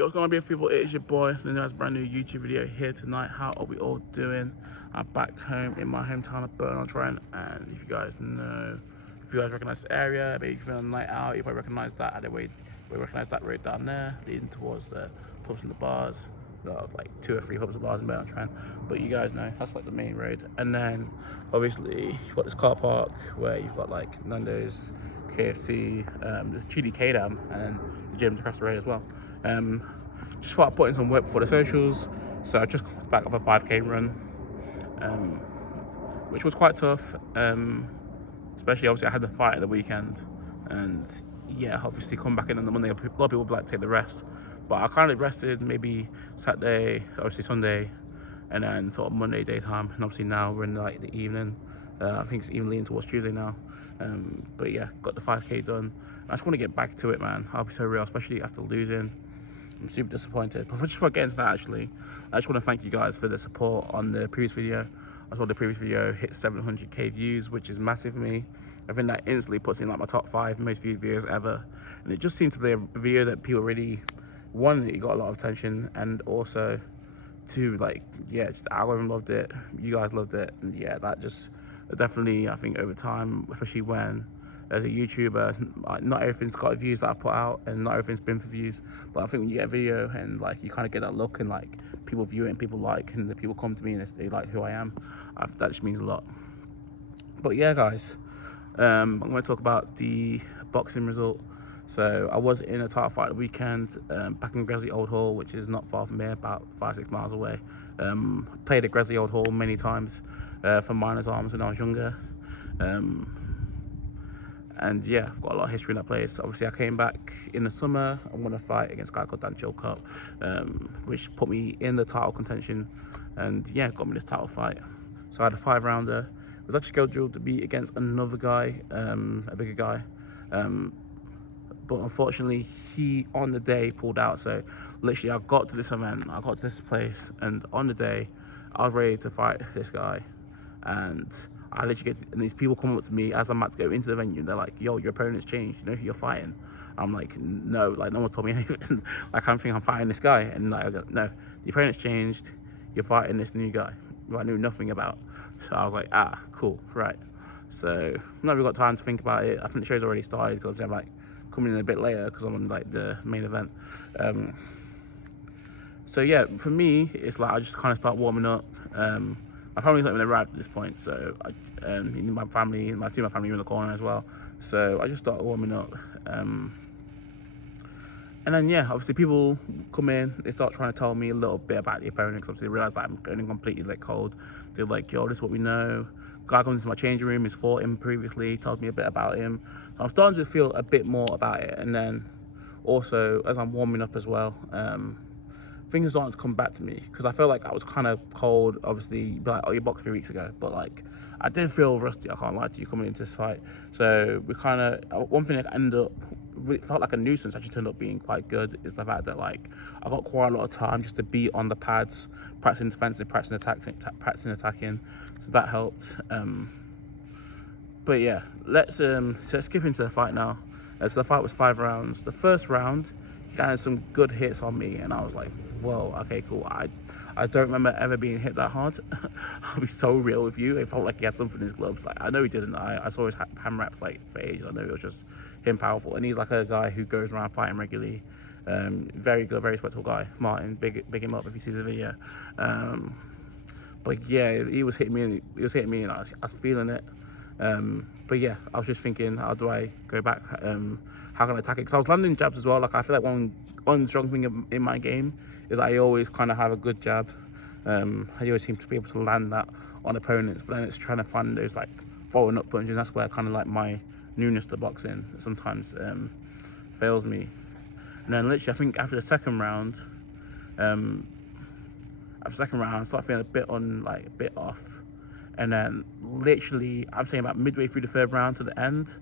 Yo, what's going on, beautiful people? It's your boy. There's a brand new YouTube video here tonight. How are we all doing? I'm back home in my hometown of Burton-on-Trent, and if you guys know, if you guys recognize the area, maybe if you've been on a night out, you probably recognize that. We recognize that road down there, leading towards the pubs and the bars. There are like 2 or 3 pubs and bars in Burton-on-Trent, but you guys know that's like the main road. And then obviously you've got this car park where you've got like Nando's, KFC, there's Chili K-Dam, and then the gym's across the road as well. Just thought I'd put in some work before the socials, so I just got back off a 5k run, which was quite tough, especially obviously I had the fight at the weekend, and yeah, obviously come back in on the Monday, a lot of people would like to take the rest, but I kind of rested maybe Saturday, obviously Sunday, and then sort of Monday daytime, and obviously now we're in like the evening. I think it's even leaning towards Tuesday now, but yeah, got the 5k done. I just want to get back to it, man. I'll be so real, especially after losing. I'm super disappointed. But just before I get into that, actually, I just want to thank you guys for the support on the previous video. I saw the previous video hit 700k views, which is massive for me. I think that instantly puts in like my top 5 most viewed videos ever. And it just seemed to be a video that people really, one, it got a lot of attention, and also, two, like, yeah, just the algorithm loved it, you guys loved it, and yeah, that just definitely, I think over time, especially when as a YouTuber, like, not everything's got views that I put out, and not everything's been for views. But I think when you get a video and like you kind of get that look, and like people view it and people like, and the people come to me and they like who I am, that just means a lot. But yeah, guys, I'm going to talk about the boxing result. So I was in a title fight the weekend, back in Gresley Old Hall, which is not far from here, about 5-6 miles away. Played at Gresley Old Hall many times for Miners Arms when I was younger. And yeah, I've got a lot of history in that place. Obviously, I came back in the summer and won a fight against a guy called Dan Chilcott, which put me in the title contention, and yeah, got me this title fight. So I had a 5-rounder. It was actually scheduled to be against another guy, a bigger guy, but unfortunately, he on the day pulled out. So literally, I got to this event, I got to this place, and on the day, I was ready to fight this guy, and I literally get, and these people come up to me as I'm about to go into the venue, and they're like, yo, your opponent's changed, you know who you're fighting? I'm like, no, like no one told me anything. Like, I think I'm fighting this guy, and like, I go, no, the opponent's changed, you're fighting this new guy who I knew nothing about. So I was like, ah, cool, right. So I've not really got time to think about it. I think the show's already started, because I'm like coming in a bit later because I'm on like the main event. So yeah, for me, it's like I just kind of start warming up. My family's not even arrived at this point, so my family, my two of my family are in the corner as well. So I just start warming up, and then yeah, obviously people come in, they start trying to tell me a little bit about the opponent, because obviously they realise that I'm going completely like cold. They're like, yo, this is what we know. Guy comes into my changing room, he's fought him previously, tells me a bit about him. I'm starting to feel a bit more about it, and then also as I'm warming up as well, things are starting to come back to me, because I feel like I was kind of cold. Obviously, like, oh, you boxed 3 weeks ago, but like I did feel rusty, I can't lie to you, coming into this fight. So we kind of, one thing that ended up really felt like a nuisance actually turned up being quite good, is the fact that like I got quite a lot of time just to be on the pads, practicing defensive, practicing attacking, so that helped. But yeah, let's skip into the fight now. So the fight was 5 rounds. The first round, he had some good hits on me, and I was like, whoa, okay, cool. I don't remember ever being hit that hard. I'll be so real with you. It felt like he had something in his gloves. Like, I know he didn't. I saw his ham wraps like for ages. I know it was just him powerful. And he's like a guy who goes around fighting regularly. Very good, very respectable guy. Martin, big him up if he sees the video. But yeah, he was hitting me. He was hitting me, and I was feeling it. But yeah, I was just thinking, how do I go back? How can I attack it? Because I was landing jabs as well. Like, I feel like one strong thing in my game is I always kind of have a good jab. I always seem to be able to land that on opponents, but then it's trying to find those like following up punches. That's where kind of like my newness to boxing sometimes fails me. And then literally, I think after the second round, I start feeling a bit off. And then literally, I'm saying about midway through the 3rd round to the end,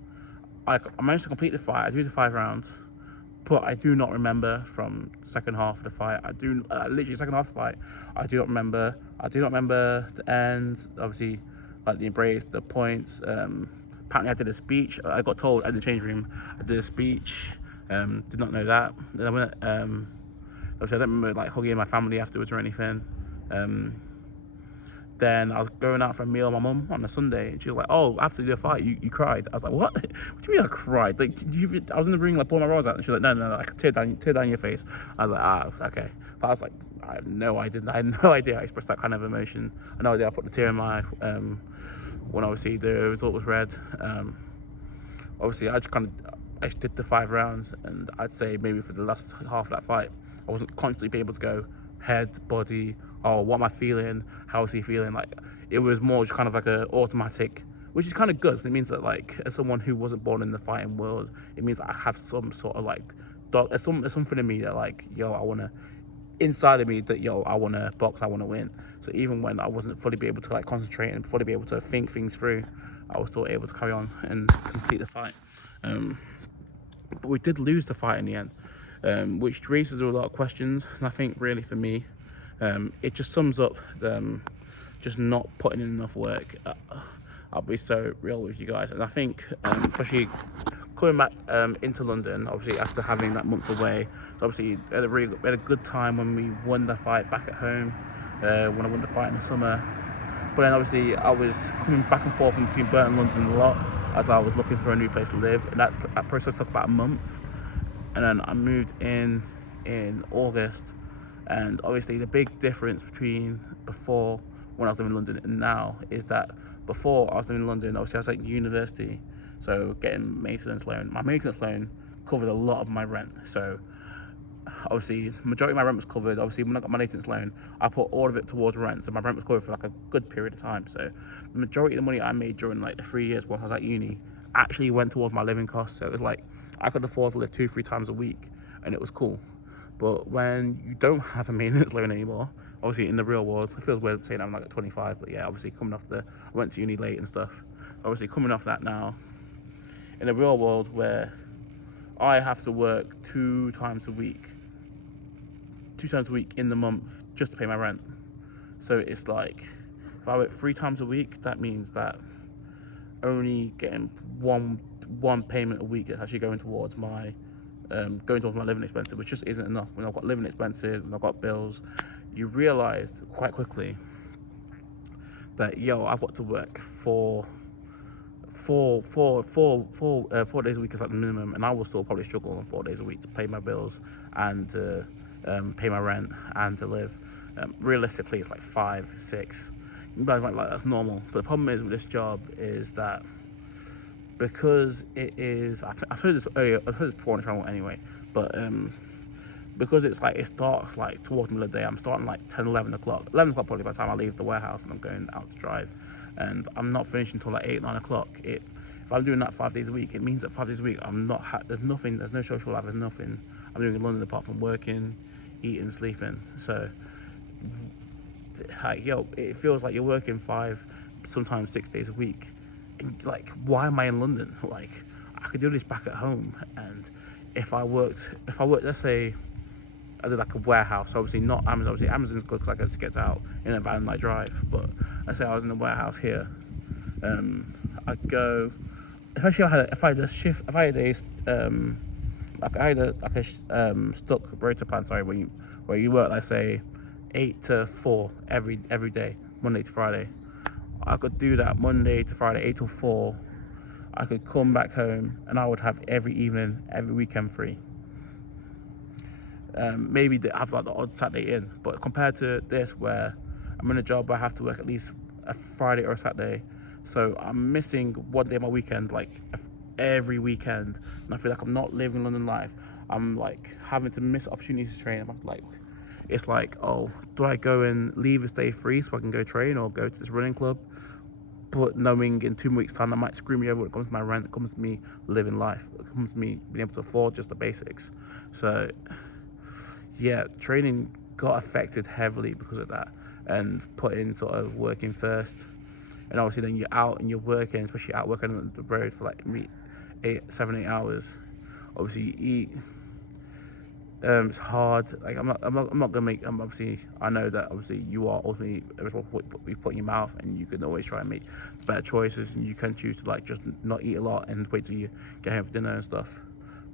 I managed to complete the fight. I do the 5 rounds, but I do not remember from the second half of the fight. I do literally second half of the fight, I do not remember. I do not remember the end. Obviously, like the embrace, the points. Apparently, I did a speech. I got told at the change room I did a speech. Did not know that. Then I went. Obviously, I don't remember like hugging my family afterwards or anything. Then I was going out for a meal with my mum on a Sunday, and she was like, "Oh, after the fight, you cried." I was like, "What? What do you mean I cried? Like, I was in the ring, like pulling my rolls out," and she was like, "No, like tear down your face." I was like, "Ah, okay." But I was like, I had no idea. I had no idea I expressed that kind of emotion. I had no idea I put the tear in my when obviously the result was read. Obviously, I just did the 5 rounds, and I'd say maybe for the last half of that fight, I wasn't constantly able to go head, body, oh, what am I feeling? How is he feeling? Like, it was more just kind of like a automatic, which is kind of good. So it means that, like, as someone who wasn't born in the fighting world, it means that I have some sort of like dog. There's something in me that, like, yo, I wanna, inside of me that, yo, I wanna box, I wanna win. So even when I wasn't fully be able to like concentrate and fully be able to think things through, I was still able to carry on and complete the fight. But we did lose the fight in the end, which raises a lot of questions. And I think really for me, it just sums up just not putting in enough work. I'll be so real with you guys, and I think especially coming back into London, obviously after having that month away, so obviously we had a good time when we won the fight back at home, when I won the fight in the summer. But then obviously I was coming back and forth between Burton and London a lot as I was looking for a new place to live, and that process took about a month. And then I moved in August, and obviously the big difference between before when I was living in London and now is that before I was living in London, obviously I was at university, so getting maintenance loan. My maintenance loan covered a lot of my rent, so obviously majority of my rent was covered. Obviously when I got my maintenance loan, I put all of it towards rent, so my rent was covered for like a good period of time. So the majority of the money I made during like the 3 years whilst I was at uni actually went towards my living costs. So it was like I could afford to live 2-3 times a week, and it was cool. But when you don't have a maintenance loan anymore, obviously in the real world, it feels weird saying I'm like at 25, but yeah, obviously coming off I went to uni late and stuff. Obviously coming off that now, in the real world where I have to work 2 times a week in the month just to pay my rent. So it's like, if I work 3 times a week, that means that only getting one payment a week is actually going towards my living expenses, which just isn't enough. When I've got living expenses and I've got bills, you realise quite quickly that I've got to work for 4 days a week is like the minimum, and I will still probably struggle on 4 days a week to pay my bills and to pay my rent and to live. Realistically, it's like 5, 6. You guys might like that's normal, but the problem is with this job is that because it is, I've heard this earlier, I've heard this before on the channel anyway, but because it's like, it starts like towards the middle of the day. I'm starting like 10, 11 o'clock. 11 o'clock probably by the time I leave the warehouse and I'm going out to drive. And I'm not finishing until like 8, 9 o'clock. If I'm doing that 5 days a week, it means that 5 days a week, there's no social life, there's nothing I'm doing in London apart from working, eating, sleeping. So, like, it feels like you're working 5, sometimes 6 days a week. And like, why am I in London? Like, I could do this back at home. And if I worked, let's say, I did like a warehouse, obviously not Amazon. Obviously Amazon's good because I get to get out in a van and I drive. But let's say I was in the warehouse here, I'd go. Especially if I had a stuck rota plan. Sorry, where you work, let's say 8 to 4 every day, Monday to Friday. I could do that Monday to Friday, 8 to 4. I could come back home and I would have every evening, every weekend free. Maybe have like the odd Saturday in, but compared to this where I'm in a job where I have to work at least a Friday or a Saturday, so I'm missing one day of my weekend like every weekend, and I feel like I'm not living London life. I'm like having to miss opportunities to train. I'm like, it's like, oh, do I go and leave this day free so I can go train or go to this running club? But knowing in 2 weeks' time that might screw me over when it comes to my rent, it comes to me living life, it comes to me being able to afford just the basics. So yeah, training got affected heavily because of that, and putting sort of working first, and obviously then you're out and you're working, especially out working on the road for like 7, 8 hours. Obviously you eat. It's hard. Like I'm not gonna make. Obviously, I know that obviously you are ultimately responsible for what you put in your mouth, and you can always try and make better choices, and you can choose to like just not eat a lot and wait till you get home for dinner and stuff.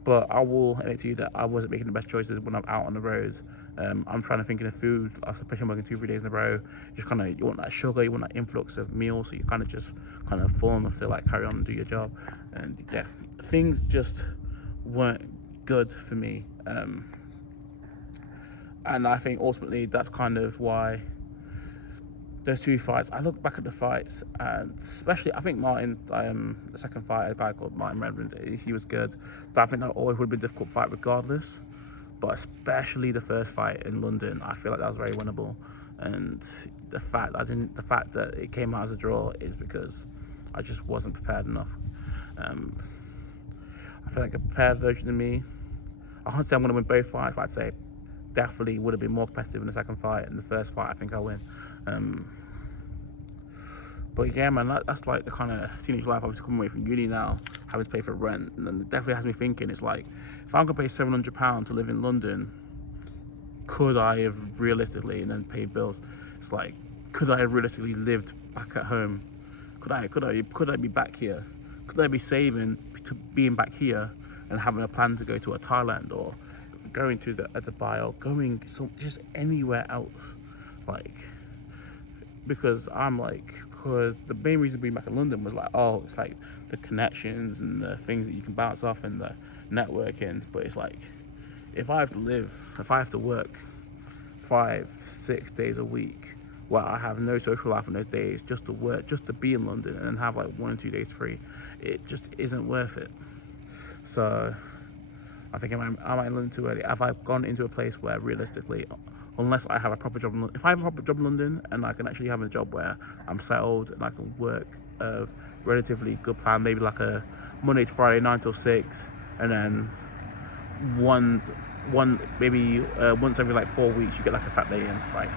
But I will admit to you that I wasn't making the best choices when I'm out on the road, I'm trying to think of food, especially working 2-3 days in a row. Just kind of, you want that sugar, you want that influx of meals, so you kind of just kind of full enough to like carry on and do your job. And yeah, things just weren't good for me. And I think ultimately that's kind of why those 2 fights, I look back at the fights, and especially I think Martin, the second fight, a guy called Martin Redmond, he was good. But I think that always would have been a difficult fight regardless. But especially the first fight in London, I feel like that was very winnable. And the fact that it came out as a draw is because I just wasn't prepared enough. I feel like a prepared version of me, I can't say I'm going to win both fights, but I'd say definitely would have been more competitive in the second fight. In the first fight, I think I'll win. But yeah, man, that's like the kind of teenage life. Obviously, coming away from uni now, having to pay for rent, and then it definitely has me thinking. It's like, if I'm gonna pay £700 to live in London, could I have realistically, and then paid bills? It's like, could I have realistically lived back at home? Could I be back here? Could I be saving to being back here and having a plan to go to a Thailand or going to Dubai or going just anywhere else? Like, because the main reason being back in London was like, oh, it's like the connections and the things that you can bounce off and the networking. But it's like, if I have to work 5-6 days a week, where I have no social life on those days, just to work, just to be in London and have like 1 or 2 days free, it just isn't worth it. So I think, am I in London too early? Have I gone into a place where realistically, unless I have a proper job in London, if I have a proper job in London and I can actually have a job where I'm settled and I can work a relatively good plan, maybe like a Monday to Friday 9 till 6, and then maybe once every like 4 weeks you get like a Saturday in, like,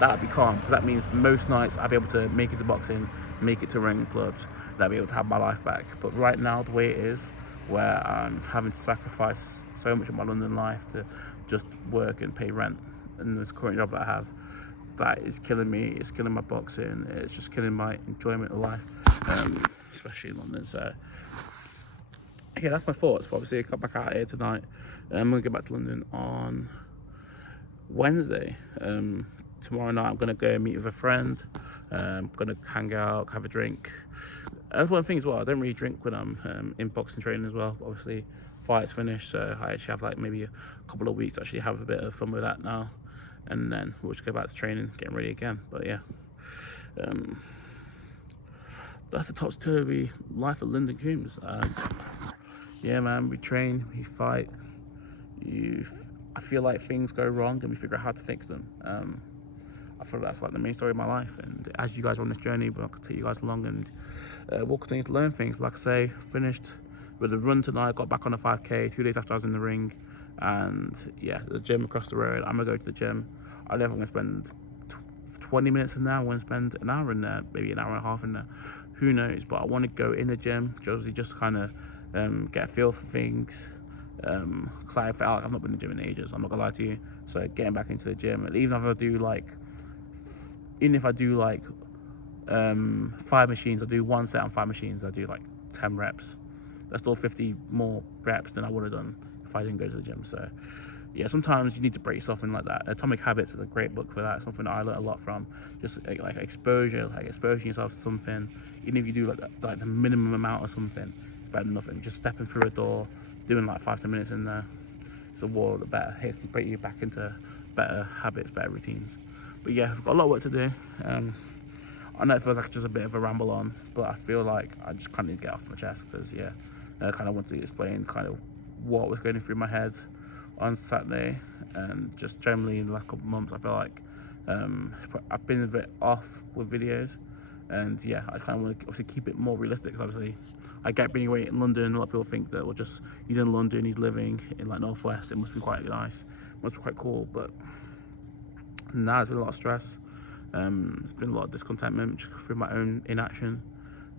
that'd be calm, because that means most nights I'd be able to make it to boxing, make it to ring clubs, and I'd be able to have my life back. But right now, the way it is, where I'm having to sacrifice so much of my London life to just work and pay rent, and this current job that I have, that is killing me. It's killing my boxing. It's just killing my enjoyment of life, especially in London. So yeah, that's my thoughts. But obviously, I got back out here tonight. I'm gonna get back to London on Wednesday. Tomorrow night, I'm gonna go meet with a friend. I'm gonna hang out, have a drink. That's one thing as well. I don't really drink when I'm in boxing training as well. Obviously, fight's finished, so I actually have like maybe a couple of weeks to actually have a bit of fun with that now, and then we'll just go back to training, getting ready again. But yeah, that's the topsy-turvy life of Lyndon Coombs. Yeah, man, we train, we fight. I feel like things go wrong and we figure out how to fix them. I feel that's like the main story of my life, and as you guys are on this journey, we'll take you guys along, and we'll continue to learn things. But like I say, finished with a run tonight, got back on a 5k 2 days after I was in the ring, and yeah, the gym across the road. I'm gonna go to the gym. I don't know if I'm gonna spend 20 minutes in there. I'm gonna spend an hour in there, maybe an hour and a half in there, who knows. But I want to go in the gym, just kind of get a feel for things, because I felt like I've not been in the gym in ages, I'm not gonna lie to you. So getting back into the gym, and even if I do like 5 machines, I do 1 set on 5 machines, I do like 10 reps. That's still 50 more reps than I would have done if I didn't go to the gym. So yeah, sometimes you need to break yourself in like that. Atomic Habits is a great book for that. It's something that I learned a lot from. Just like exposure, like exposing yourself to something. Even if you do like the minimum amount of something, it's better than nothing. Just stepping through a door, doing like 5-10 minutes in there, it's a world of better. It can break you back into better habits, better routines. But yeah, I've got a lot of work to do. I know it feels like just a bit of a ramble on, but I feel like I just kind of need to get off my chest, because yeah, I kind of want to explain kind of what was going through my head on Saturday, and just generally in the last couple of months I feel like I've been a bit off with videos, and yeah, I kind of want to obviously keep it more realistic, because obviously I get being away in London. A lot of people think that he's in London, he's living in like Northwest, it must be quite nice, must be quite cool, but nah, there's been a lot of stress. There's been a lot of discontentment through my own inaction,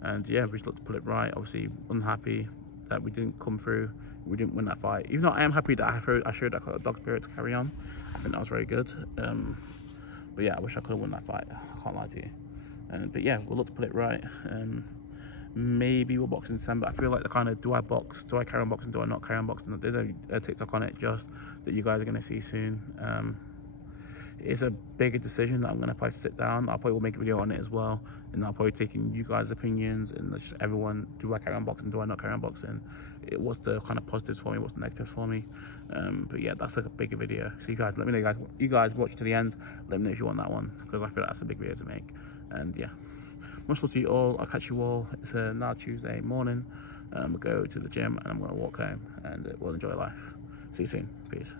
and yeah, we just looked to pull it right. Obviously unhappy that we didn't come through, we didn't win that fight, even though I am happy that I showed that kind of dog spirit to carry on. I think that was very good. But yeah, I wish I could have won that fight, I can't lie to you. But yeah, we'll look to put it right, and maybe we'll box in December. I feel like the kind of, do I box, do I carry on boxing, do I not carry on boxing? There's a TikTok on it just that you guys are going to see soon. It's a bigger decision that I'm going to probably sit down. I'll probably will make a video on it as well, and I'll probably take in you guys' opinions and just everyone, do I carry on boxing, do I not carry on boxing? What's the kind of positives for me, what's the negatives for me? But yeah, that's like a bigger video. So you guys, let me know, you guys watch it to the end, let me know if you want that one, because I feel like that's a big video to make. And yeah, much love to you all. I'll catch you all. It's now Tuesday morning. We'll go to the gym and I'm going to walk home, and we'll enjoy life. See you soon. Peace.